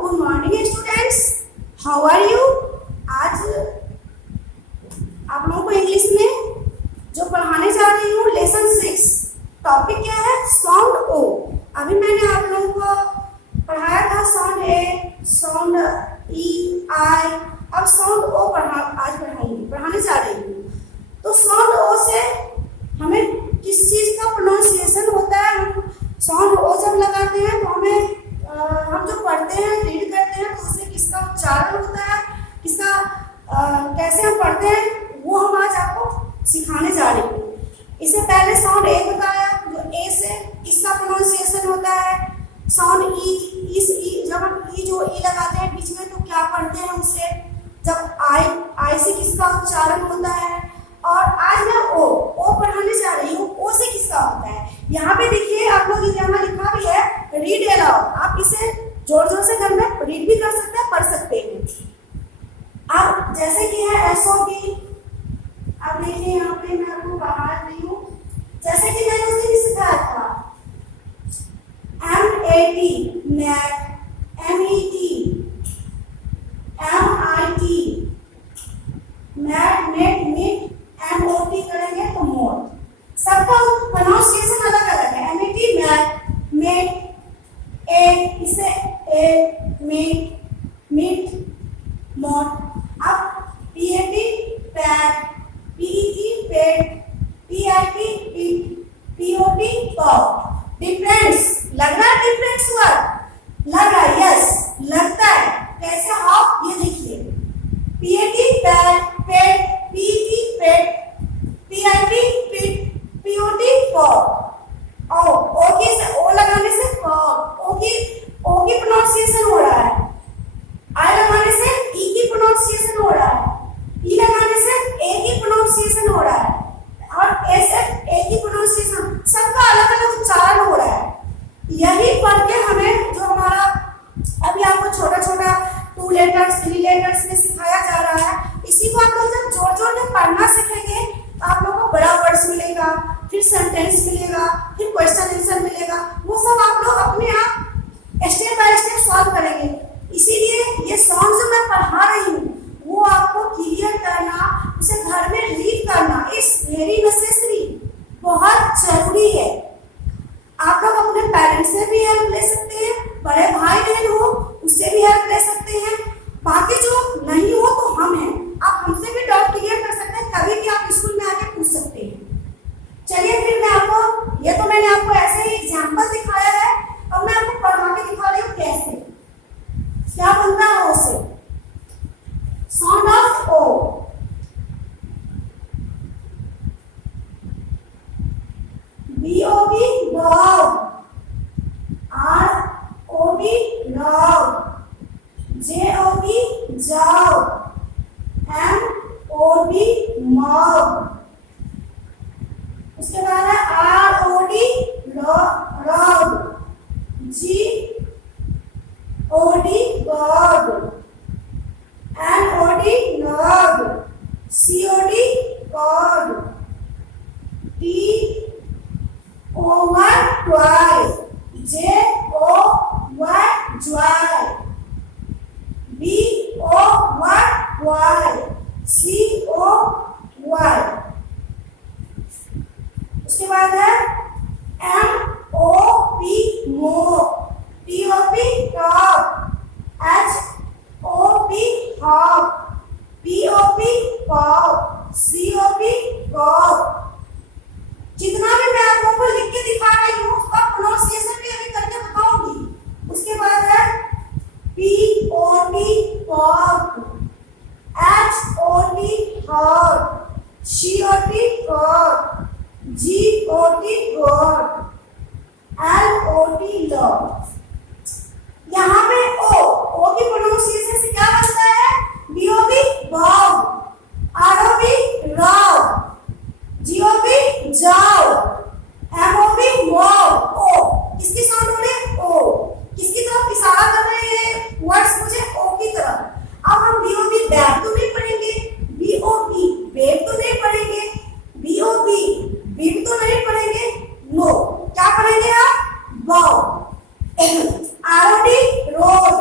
Good morning students, how are you. आज आप लोगों को इंग्लिश में जो पढ़ाने जा रही हूँ लेसन 6, टॉपिक क्या है, साउंड ओ। अभी मैंने आप लोगों को पढ़ाया था साउंड ए, साउंड ई, आई। अब साउंड ओ आज पढ़ाने जा रही हूँ। तो साउंड ओ से हमें किस चीज़ का प्रोनाउंसिएशन होता है। हम साउंड ओ जब लगाते हैं तो हमें हम जो पढ़ते हैं, रीड करते हैं, तो उससे किसका उच्चारण होता है, किसका कैसे हम पढ़ते हैं, वो हम आज आपको सिखाने जा रही हूँ। इससे पहले साउंड ए बताया, जो ए से इसका प्रोनाउंसिएशन होता है। साउंड ई, इस ई, जब हम ई जो ई लगाते हैं बीच में तो क्या पढ़ते हैं उसे। जब आई से किसका उच्चारण होता है। और आज मैं ओ पढ़ाने जा रही हूँ। ओ से किसका होता है, यहाँ पे देखिए आप लोग, यहाँ लिखा भी है रीड अलाउड। आप इसे जोर जोर से घर में रीड भी कर सकते हैं, पढ़ सकते हैं। अब जैसे कि है SOD, अब देखिए यहाँ पे मैं आपको पढ़ा रही हूँ। जैसे कि मैंने उस दिन सिखाया था MAT mat, MET MIT mat, met, meet, MOT करेंगे तो मोट। सबका प्रोनाउंसिएशन अलग अलग है। MET मैट, मेट, इसे ए, मीट, मोट। अब PAT पैट, PET पेट, PIT पीट, POT पॉट। डिफरेंस लग रहा है, डिफरेंस वर्ड लग रहा है, यस लगता है। कैसे हाउ, ये देखिए PAT पैट, पेट, PET पेट, PIT पीट, POT पॉट। ओ की से ओ लगाने से ओ की प्रोनाउंसिएशन हो रहा है। आई लगाने से ई की प्रोनाउंसिएशन हो रहा है। ई लगाने से ए की प्रोनाउंसिएशन हो रहा है। और ए से ए की प्रोनाउंसिएशन, सबका अलग अलग उच्चारण हो रहा है। यही पढ़ के हमें जो हमारा अभी आपको छोटा छोटा 2 लेटर्स 3 लेटर्स में सिखाया जा रहा है, इसी को आप लोग जब जोर जोर में पढ़ना सीखेंगे तो आप लोगों को बड़ा वर्ड्स मिलेगा, फिर सेंटेंस मिलेगा, फिर क्वेश्चन आंसर मिलेगा। वो सब आप लोग अपने आप स्टेप बाय स्टेप सॉल्व करेंगे। इसीलिए ये सॉन्ग जो मैं पढ़ा रही हूँ वो आपको क्लियर करना, उसे घर में रीड करना इज वेरी नेसेसरी, बहुत जरूरी है। आप लोग अपने पेरेंट्स से भी हेल्प ले सकते हैं, बड़े भाई बहन हो उससे भी हेल्प ले सकते हैं। बाकी जो नहीं हो तो हम हैं, आप हमसे भी डाउट क्लियर कर सकते हैं, कभी भी आप स्कूल में आके पूछ सकते हैं। चलिए फिर मैं आपको, ये तो मैंने आपको ऐसे ही एग्जाम्पल दिखाया है, अब मैं आपको पढ़ा के दिखा रही हूँ कैसे क्या बनता है ओ से। Sound of O, BOB dog, ROB dog, JOB jog, MOB mog। उसके बाद है ROD rod, GOD god, NOD nog, COD cod, TOY toy, JOY joy, BOY boy, COY। उसके बाद है MOP mop, TOP top, HOP hop, POP pop, COP cop। जितना भी मैं आप लोगों को लिख के दिखा रही हूँ उसका प्रोनाउंसिएशन भी अभी करके बताऊंगी। उसके बाद है POT pop, HOT hot, COT cot, GOT god, LOT log। यहाँ पे ओ की प्रोनाउंसिएशन से क्या बनता है, BOB bob, ROB rob, GOB जाओ, MOB मोब। ओ किसकी साउंड हो रही है, ओ किसकी तरफ इशारा कर रहे हैं वर्ड्स मुझे, ओ की तरफ। अब हम BOB बैग तो नहीं पढ़ेंगे, BOB बेग तो नहीं पढ़ेंगे, BOB बीट तो नहीं पढ़ेंगे, नो क्या पढ़ेंगे आप, बॉब। ROD रोड,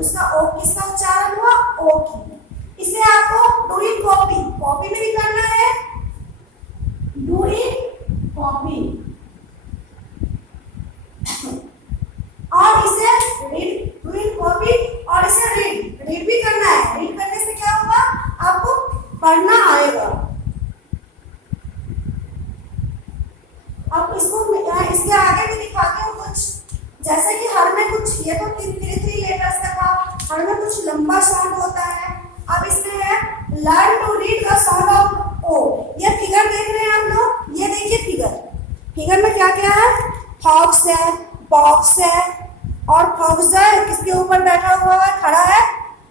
उसका ओ किसका उच्चारण हुआ, ओ की। इसे आपको डू इन कॉपी, कॉपी में भी करना है, डू इन कॉपी। और इसे रीड, डू इन कॉपी, और इसे रीड, रीड भी करना है। रीड करने से क्या होगा, आपको पढ़ना आएगा। अब इसको इसके आगे भी दिखाती हूँ कुछ, जैसे कि हर में कुछ, ये तो 3 लेटर्स का था, हर में कुछ लंबा साउंड होता है। अब इसमें है learn to read the sound of O. ये फिगर देख रहे हैं आप लोग, ये देखिए फिगर, फिगर में क्या क्या है, फॉक्स है, बॉक्स है, और फॉक्स है किसके ऊपर बैठा हुआ है, खड़ा है,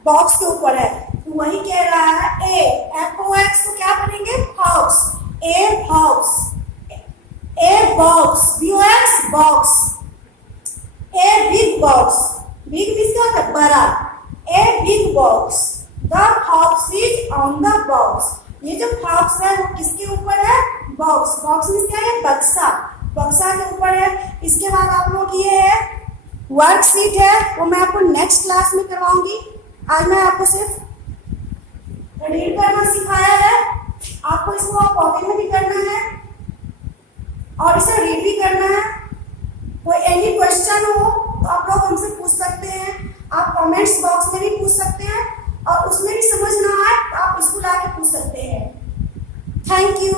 बॉक्स के ऊपर है। तो वही कह रहा है ए, एफ ओ एक्स को क्या पढ़ेंगे, fox, a fox, a box, B O X box, a big box, big means क्या होता है, बड़ा, a big box, the fox is on the box. ये जो फॉक्स है वो किसके ऊपर है, बॉक्स, बॉक्स मीन्स क्या है, बक्सा, बक्सा के ऊपर है। इसके बाद आप लोग ये है वर्कशीट है, वो मैं आपको नेक्स्ट क्लास में करवाऊंगी। आज मैं आपको सिर्फ रीड करना सिखाया है, आपको इसको कॉपी में भी करना है और इसे रीड भी करना है। कोई एनी क्वेश्चन हो तो आप लोग हमसे पूछ सकते हैं, आप कमेंट्स बॉक्स में भी पूछ सकते हैं, और उसमें भी समझ ना आए तो आप स्कूल आके पूछ सकते हैं। Thank you.